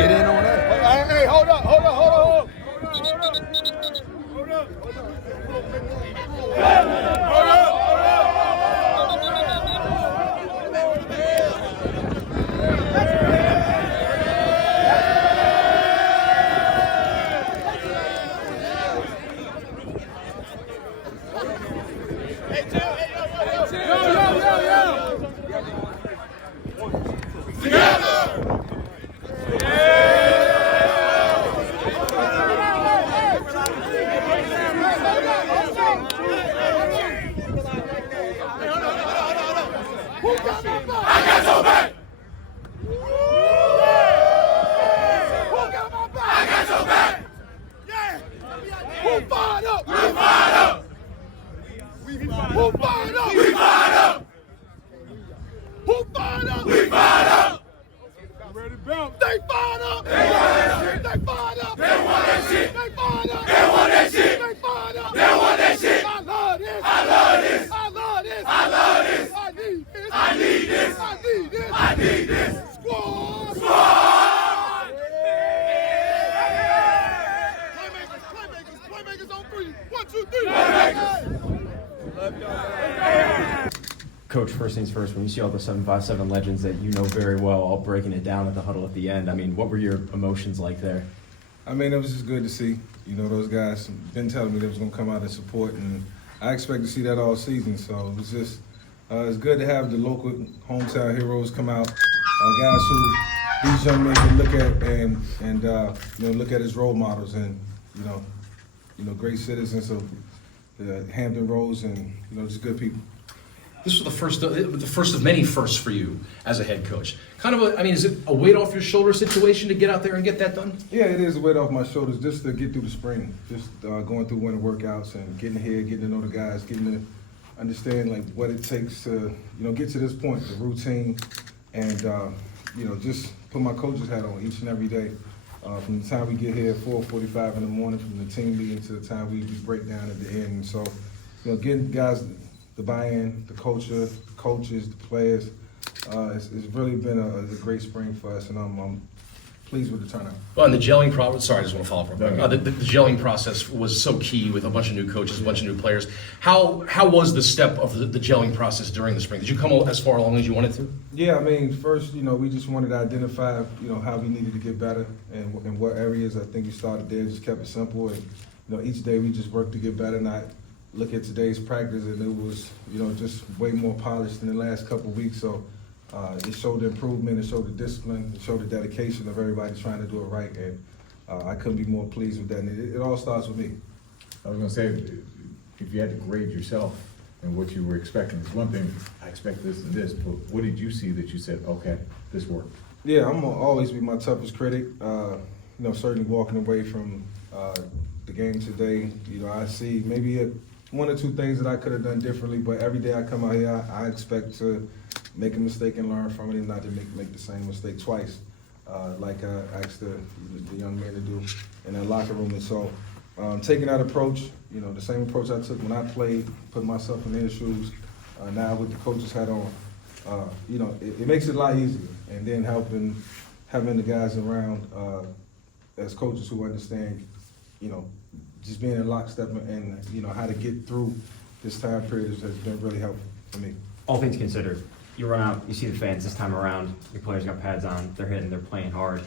get in on that. Hey, hold up. Coach, first things first, when you see all the 757 legends that you know very well all breaking it down at the huddle at the end, I mean, what were your emotions like there? I mean, it was just good to see. You know, those guys been telling me they was going to come out and support, and I expect to see that all season. So it was just it's good to have the local hometown heroes come out, guys who these young men can look at and you know, look at as role models, and you know, great citizens of the Hampton Roads, and you know, just good people. This was the first of many firsts for you as a head coach. Kind of I mean, is it a weight off your shoulder situation to get out there and get that done? Yeah, it is a weight off my shoulders just to get through the spring, just going through winter workouts and getting here, getting to know the guys, getting to understand like what it takes to, you know, get to this point, the routine, and you know, just put my coach's hat on each and every day. From the time we get here at 4:45 in the morning, from the team meeting to the time we break down at the end. And so, you know, getting guys the buy-in, the culture, the coaches, the players, it's really been a great spring for us, and I'm pleased with the turnout. Well, and the gelling process, sorry, I just want to follow up. The gelling process was so key with a bunch of new coaches, a bunch of new players. How was the step of the gelling process during the spring? Did you come as far along as you wanted to? Yeah, I mean, first, you know, we just wanted to identify, you know, how we needed to get better and in what areas. I think we started there, just kept it simple, and you know, each day we just worked to get better. Not look at today's practice, and it was, you know, just way more polished than the last couple of weeks. So it showed the improvement, it showed the discipline, it showed the dedication of everybody trying to do it right, and I couldn't be more pleased with that. And it all starts with me. I was going to say, if you had to grade yourself and what you were expecting, it's one thing, I expect this and this, but what did you see that you said, okay, this worked? Yeah, I'm going to always be my toughest critic. You know, certainly walking away from the game today, you know, I see maybe one or two things that I could have done differently, but every day I come out here, I expect to make a mistake and learn from it, and not to make the same mistake twice, like I asked the young men to do in that locker room. And so taking that approach, you know, the same approach I took when I played, put myself in their shoes, now with the coach's hat on, you know, it makes it a lot easier. And then having the guys around as coaches who understand, you know, just being in lockstep and, you know, how to get through this time period has been really helpful for me. All things considered, you run out, you see the fans this time around, your players got pads on, they're hitting, they're playing hard.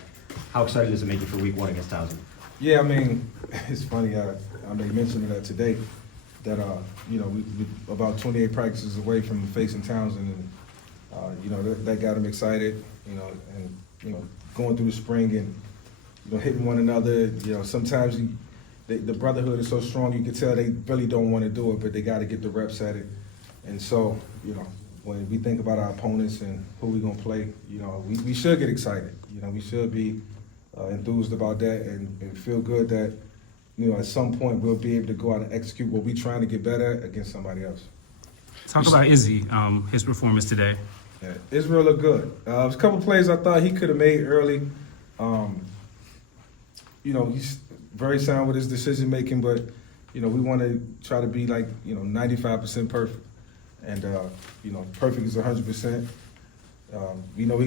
How excited does it make you for week 1 against Towson? Yeah, I mean, it's funny, I mentioned that today, that, you know, we about 28 practices away from facing Townsend, and, you know, that got them excited, you know, and, you know, going through the spring and, you know, hitting one another, you know, sometimes the brotherhood is so strong, you can tell they really don't want to do it, but they got to get the reps at it. And so, you know, when we think about our opponents and who we're going to play, you know, we should get excited. You know, we should be enthused about that and feel good that, you know, at some point we'll be able to go out and execute what we're trying to get better at against somebody else. Talk about Izzy, his performance today. Yeah, Israel looked good. There's a couple plays I thought he could have made early. You know, he's very sound with his decision making, but you know, we want to try to be like, you know, 95% perfect, and you know, perfect is 100%. We know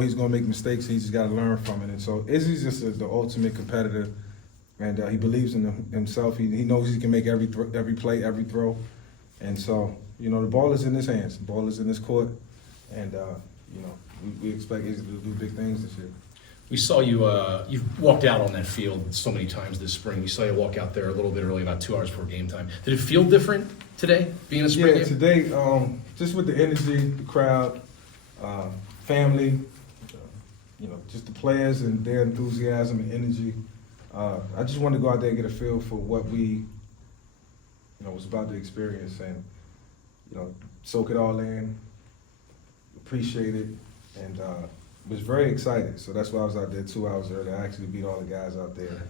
he's going to make mistakes. He's just got to learn from it. And so Izzy's just the ultimate competitor, and he believes in himself. He knows he can make every play, every throw. And so, the ball is in his hands. The ball is in his court. And, we expect Izzy to do big things this year. We saw you, you've walked out on that field so many times this spring. We saw you walk out there a little bit early, about 2 hours before game time. Did it feel different today, being a spring game? Today, just with the energy, the crowd, family, just the players and their enthusiasm and energy. I just wanted to go out there and get a feel for what we, was about to experience and, soak it all in, appreciate it, and was very excited. So that's why I was out there 2 hours early. I actually beat all the guys out there.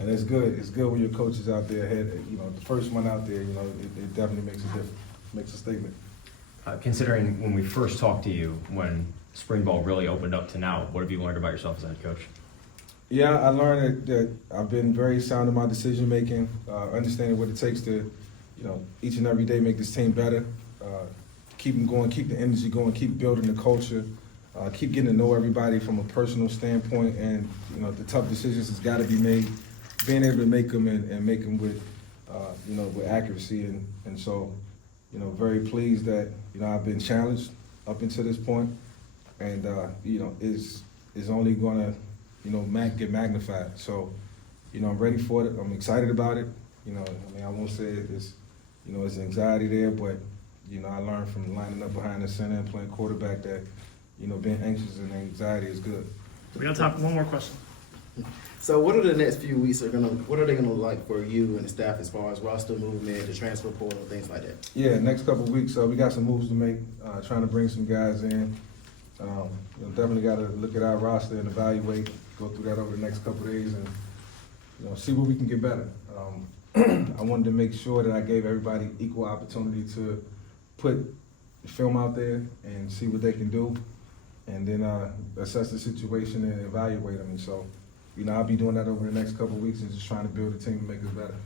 And it's good. It's good when your coach is out there ahead. The first one out there, it definitely makes a difference, makes a statement. Considering when we first talked to you, when spring ball really opened up to now, what have you learned about yourself as a head coach? Yeah, I learned that I've been very sound in my decision making, understanding what it takes to, each and every day make this team better, keep them going, keep the energy going, keep building the culture, keep getting to know everybody from a personal standpoint, and the tough decisions has got to be made, being able to make them and make them with, with accuracy, and so, very pleased that I've been challenged up until this point, and is only going to get magnified. So, I'm ready for it. I'm excited about it. I won't say it's it's anxiety there, but I learned from lining up behind the center and playing quarterback that being anxious and anxiety is good. We got time for one more question. So what are the next few weeks what are they gonna look like for you and the staff as far as roster movement, the transfer portal, things like that? Yeah, next couple of weeks, we got some moves to make, trying to bring some guys in. Definitely got to look at our roster and evaluate, go through that over the next couple of days and, see where we can get better. I wanted to make sure that I gave everybody equal opportunity to put the film out there and see what they can do, and then assess the situation and evaluate them. And so, I'll be doing that over the next couple of weeks and just trying to build a team and make us better.